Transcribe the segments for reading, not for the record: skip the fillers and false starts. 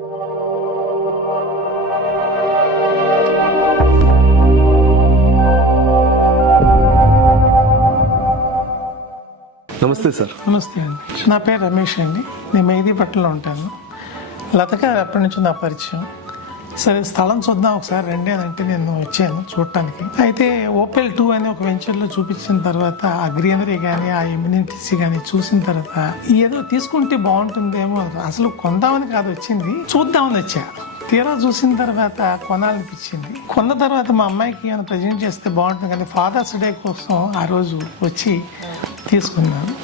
నమస్తే సార్. నమస్తే అండి, నా పేరు రమేష్ అండి. నేను మెహదీపట్నంలో ఉంటాను. లత గారు అప్పటి నుంచి నా పరిచయం. సరే స్థలం చూద్దాం ఒకసారి రండి అని అంటే నేను వచ్చాను చూడటానికి. అయితే ఓపెల్ 2 అనే ఒక వెంచర్లో చూపించిన తర్వాత ఆ గ్రీనరీ కానీ ఆ ఎమినిటీసీ కానీ చూసిన తర్వాత ఏదో తీసుకుంటే బాగుంటుందేమో, అసలు కొందామని కాదు వచ్చింది, చూద్దామని వచ్చా. తీరా చూసిన తర్వాత కొనాలనిపించింది. కొన్న తర్వాత మా అమ్మాయికి ఏమైనా ప్రజెంట్ చేస్తే బాగుంటుంది కానీ ఫాదర్స్ డే కోసం ఆ రోజు వచ్చి తీసుకున్నాను.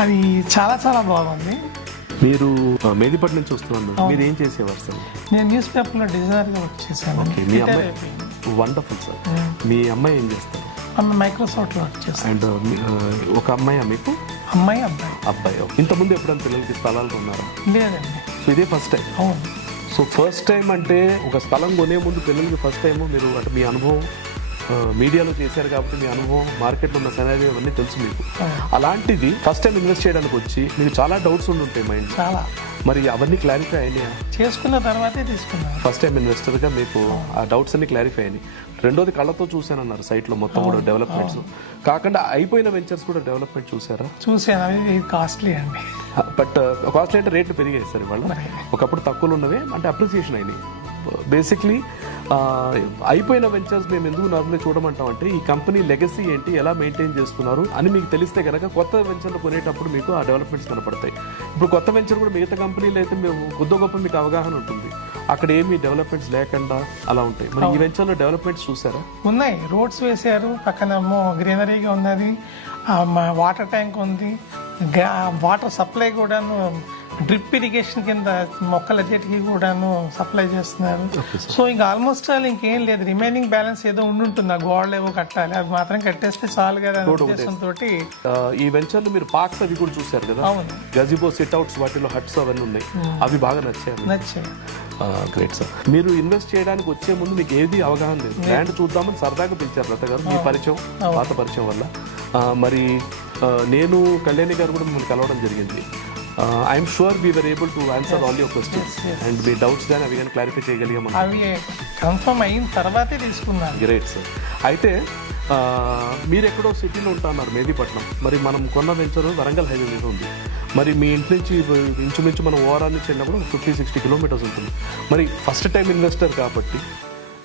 అది చాలా చాలా బాగుంది. మీరు మెహదీపట్నం నుంచి వస్తున్నారు, మీరు ఏం చేసేవారు సార్? నేను న్యూస్ పేపర్లో డిజైనర్గా వర్క్ చేశాను. మీ అమ్మాయి వండర్ఫుల్ సార్. మీ అమ్మాయి ఏం చేస్తారు? అమ్మాయి మైక్రోసాఫ్ట్లో వర్క్ చేస్తాను. అండ్ ఒక అమ్మాయి మీకు? అమ్మాయి అబ్బాయి. ఇంతకుముందు ఎప్పుడైనా పిల్లలకి స్థలాలు ఉన్నారా? లేదండి. సో ఇదే ఫస్ట్ టైం? అవును. సో ఫస్ట్ టైం అంటే ఒక స్థలం కొనే ముందు పిల్లలకి ఫస్ట్ టైం మీరు అంటే మీ అనుభవం మీడియాలో చేశారు కాబట్టి మీ అనుభవం మార్కెట్లో ఉన్న సినారియో అవన్నీ తెలుసు మీకు. అలాంటిది ఫస్ట్ టైం ఇన్వెస్ట్ చేయడానికి వచ్చి మీకు చాలా డౌట్స్ ఉండుంటాయి మైండ్. చాలా. మరి అవన్నీ క్లారిఫై అయినాయా? చేసుకున్న తర్వాతే తీసుకున్నాను. ఫస్ట్ టైం ఇన్వెస్టర్గా మీకు ఆ డౌట్స్ అన్ని క్లారిఫై అయినాయి. రెండోది కళ్ళతో చూశానన్నారు సైట్లో మొత్తం కూడా డెవలప్మెంట్స్ కాకుండా అయిపోయిన వెంచర్స్ కూడా డెవలప్మెంట్ చూసారా? చూసాను. అది కాస్ట్లీ అండి. బట్ కాస్ట్లీ అంటే రేట్లు పెరిగాయి సార్ ఇవాళ. ఒకప్పుడు తక్కువలు ఉన్నవే అంటే అప్రిసియేషన్ అయినాయి. బేసిక్లీ అయిపోయిన వెంచర్స్ మేము ఎందుకు నార్మల్గా చూడమంటాం అంటే ఈ కంపెనీ లెగసీ ఏంటి, ఎలా మెయింటైన్ చేస్తున్నారు అని మీకు తెలిస్తే కనుక కొత్త వెంచర్లు కొనేటప్పుడు మీకు ఆ డెవలప్మెంట్స్ కనపడతాయి. ఇప్పుడు కొత్త వెంచర్ కూడా మిగతా కంపెనీలు అయితే మేము కొద్ది గొప్ప మీకు అవగాహన ఉంటుంది, అక్కడ ఏమి డెవలప్మెంట్స్ లేకుండా అలా ఉంటాయి. మరి ఈ వెంచర్లో డెవలప్మెంట్స్ చూసారా? ఉన్నాయి. రోడ్స్ వేసారు, పక్కన గ్రీనరీగా ఉన్నది, వాటర్ ట్యాంక్ ఉంది, వాటర్ సప్లై కూడాను డ్రిప్ ఇరిగేషన్ కింద మొక్కలన్నిటికీ కూడాను సప్లై చేస్తున్నారు. సో ఇంకా ఆల్మోస్ట్ ఆల్ ఇంకేం లేదు, రిమైనింగ్ బ్యాలెన్స్ ఏదో ఉండుంటుంది. ఆ గోడలు ఏవో కట్టాలి, అది మాత్రం కట్టేస్తే చాలు కదా అనే ఉద్దేశంతో. ఈ వెంచర్లు మీరు పార్క్స్ అవి కూడా చూసారు కదా? అవును. గజిబో సిట్అవుట్స్ వాటిలో హట్స్ అవన్నీ ఉన్నాయి, అవి బాగా నచ్చాయి. Great sir. మీరు ఇన్వెస్ట్ చేయడానికి వచ్చే ముందు మీకు ఏది అవగాహన లేదు, ల్యాండ్ చూద్దామని సరదాగా పిలిచారు లత గారు, మీ పరిచయం పాత పరిచయం వల్ల. మరి నేను కళ్యాణి గారు కూడా మిమ్మల్ని కలవడం జరిగింది. I'm sure we were able to answer all your questions and me doubts కానీ అవి కానీ క్లారిఫై చేయగలిగాం. అవి కన్ఫర్మ్ అయిన తర్వాతే తీసుకున్నాను. Great sir. అయితే మీరు ఎక్కడో సిటీలో ఉంటున్నారు మెహదీపట్నం, మరి మనం కొన్న వెంచర్ వరంగల్ హైవే మీద ఉంది. మరి మీ ఇంటి నుంచి ఇంచుమించు మనం ఓవరాల్ నుంచి వెళ్ళినప్పుడు 50-60 కిలోమీటర్స్ ఉంటుంది. మరి ఫస్ట్ టైం ఇన్వెస్టర్ కాబట్టి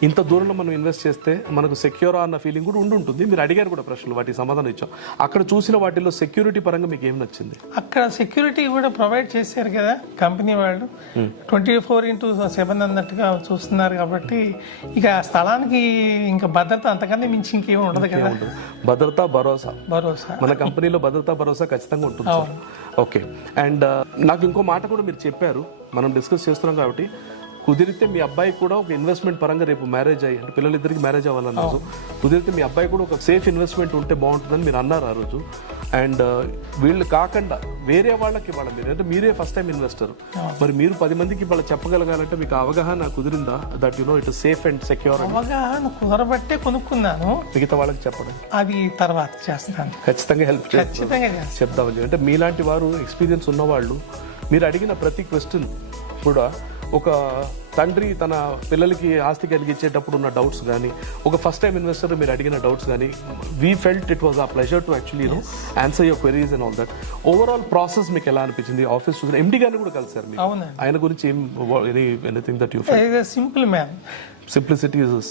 ఇంత దూరంలో మనం ఇన్వెస్ట్ చేస్తే మనకు సెక్యూరా అన్న ఫీలింగ్ కూడా ఉండుంటుంది. మీరు అడిగారు కూడా ప్రశ్నలు, వాటికి సమాధానం ఇచ్చాం. అక్కడ చూసిన వాటిల్లో సెక్యూరిటీ పరంగా మీకు ఏం నచ్చింది? అక్కడ సెక్యూరిటీ కూడా ప్రొవైడ్ చేశారు కదా కంపెనీ వాళ్ళు, 24/7 అన్నట్టుగా చూస్తున్నారు కాబట్టి ఇక స్థలానికి ఇంకా భద్రత అంతకన్నా మించి ఇంకేమీ ఉండదు కదా. భద్రత భరోసా మన కంపెనీలో భద్రతా భరోసా ఖచ్చితంగా ఉంటుంది. ఓకే. అండ్ నాకు ఇంకో మాట కూడా మీరు చెప్పారు, మనం డిస్కస్ చేస్తున్నాం కాబట్టి కుదిరితే మీ అబ్బాయి కూడా ఒక ఇన్వెస్ట్మెంట్ పరంగా రేపు మ్యారేజ్ అయ్యి అంటే పిల్లలిద్దరికి మ్యారేజ్ అవ్వాలన్నారు, కుదిరితే మీ అబ్బాయి కూడా ఒక సేఫ్ ఇన్వెస్ట్మెంట్ ఉంటే బాగుంటుందని మీరు అన్నారు ఆ రోజు. అండ్ వీళ్ళు కాకుండా వేరే వాళ్ళకి వాళ్ళ మీరు అంటే మీరే ఫస్ట్ టైం ఇన్వెస్టర్, మరి మీరు 10 మందికి వాళ్ళు చెప్పగలగాలంటే మీకు అవగాహన కుదిరిందా? That you know it is safe and secure. అవగాహన కుదరబట్టే కొనుక్కున్నాను, మిగతా వాళ్ళకి చెప్పడం అది తర్వాత చేస్తాను. ఖచ్చితంగా హెల్ప్ చెప్దామని అంటే మీలాంటి వారు ఎక్స్పీరియన్స్ ఉన్నవాళ్ళు మీరు అడిగిన ప్రతి క్వశ్చన్ కూడా ఒక తండ్రి తన పిల్లలకి ఆస్తి కలిగించేటప్పుడు ఉన్న డౌట్స్ కానీ, ఒక ఫస్ట్ టైం ఇన్వెస్టర్ మీరు అడిగిన డౌట్స్ కానీ, వీ ఫెల్ట్ ఇట్ వాజ్ ఆ pleasure to actually answer your queries and all that. Overall process మీకు ఎలా అనిపించింది? ఆఫీస్ చూసిన ఎండి గారిని కూడా కలిసారు మీరు, ఆయన గురించి anything that you felt? Simple man, simplicity is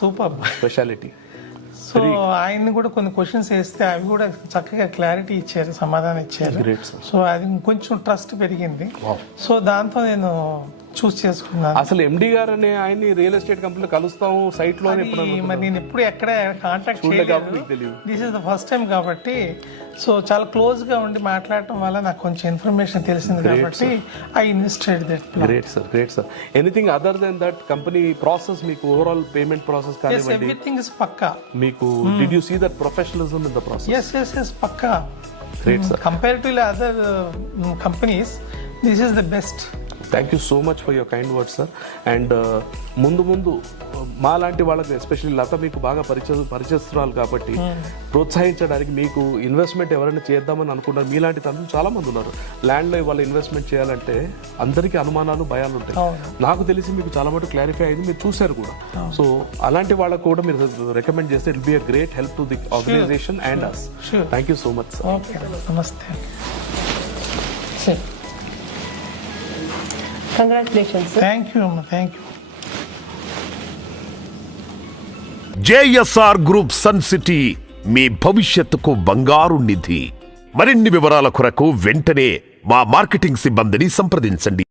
super speciality. So ఆయన్ని కూడా కొన్ని క్వశ్చన్స్ వేస్తే అవి కూడా చక్కగా క్లారిటీ ఇచ్చారు, సమాధానం ఇచ్చారు. సో అది కొంచెం ట్రస్ట్ పెరిగింది. సో దాంతో నేను చూస్ చేసుకున్నాను. అసలు ఎండి గారు అనే ఆయన్ని రియల్ ఎస్టేట్ కంపెనీలో కలుస్తాము సైట్ లో, మరి నేను ఎప్పుడు ఎక్కడ కాంటాక్ట్ చేయలేదు, this is the first time కాబట్టి. సో చాలా క్లోజ్ గా ఉండి మాట్లాడటం వల్ల నాకు కొంచెం ఇన్ఫర్మేషన్ తెలిసింది కాబట్టి I invested that. Great sir, great sir. Anything other than that company process మీకు ఓవరాల్ పేమెంట్ ప్రాసెస్ కానివ్వండి, ఎవ్రీథింగ్ ఇస్ పక్కా. మీకు did you see that professionalism in the process? yes పక్కా. Great sir. Compare to other companies this is the best. Thank you so much for your kind word sir. And ముందు ముందు మా లాంటి వాళ్ళకి especially లత మీకు బాగా పరిచయస్తురాలు కాబట్టి ప్రోత్సహించడానికి మీకు ఇన్వెస్ట్మెంట్ ఎవరైనా చేద్దామని అనుకుంటారు మీలాంటి తండ్రులు చాలా మంది ఉన్నారు. ల్యాండ్లో ఇవాళ ఇన్వెస్ట్మెంట్ చేయాలంటే అందరికీ అనుమానాలు భయాలు ఉంటాయి. నాకు తెలిసి మీకు చాలా మటు క్లారిఫై అయింది, మీరు చూశారు కూడా. సో అలాంటి వాళ్ళకు కూడా మీరు రికమెండ్ చేస్తే it be a great help to the organisation and us. Thank you so much sir. Okay, నమస్తే. కంగ్రాచులేషన్స్. థ్యాంక్ యూ అమ్మా, thank you. JSR group sun city మీ భవిష్యత్తుకు బంగారు నిధి. మరిన్ని వివరాల కొరకు వెంటనే మా మార్కెటింగ్ సిబ్బందిని సంప్రదించండి.